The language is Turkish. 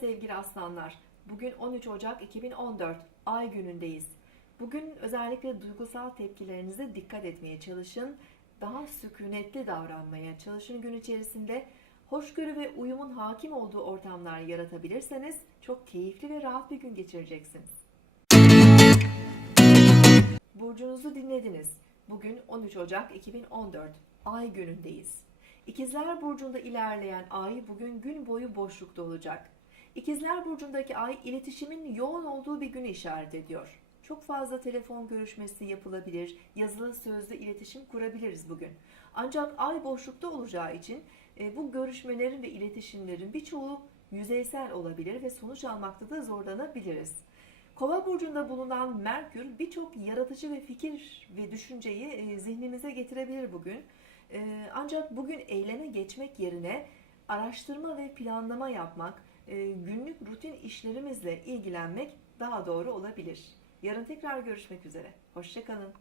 sevgili aslanlar. Bugün 13 Ocak 2014 Ay günündeyiz. Bugün özellikle duygusal tepkilerinize dikkat etmeye çalışın. Daha sükunetli davranmaya çalışın gün içerisinde. Hoşgörü ve uyumun hakim olduğu ortamlar yaratabilirseniz çok keyifli ve rahat bir gün geçireceksiniz. Burcunuzu dinlediniz. Bugün 13 Ocak 2014 Ay günündeyiz. İkizler Burcu'nda ilerleyen ay bugün gün boyu boşlukta olacak. İkizler Burcu'ndaki ay iletişimin yoğun olduğu bir günü işaret ediyor. Çok fazla telefon görüşmesi yapılabilir, yazılı sözlü iletişim kurabiliriz bugün. Ancak ay boşlukta olacağı için e, bu görüşmelerin ve iletişimlerin birçoğu yüzeysel olabilir ve sonuç almakta da zorlanabiliriz. Kova burcunda bulunan Merkür birçok yaratıcı ve fikir ve düşünceyi e, zihnimize getirebilir bugün. E, Ancak bugün eyleme geçmek yerine araştırma ve planlama yapmak, e, günlük rutin işlerimizle ilgilenmek daha doğru olabilir. Yarın tekrar görüşmek üzere. Hoşçakalın.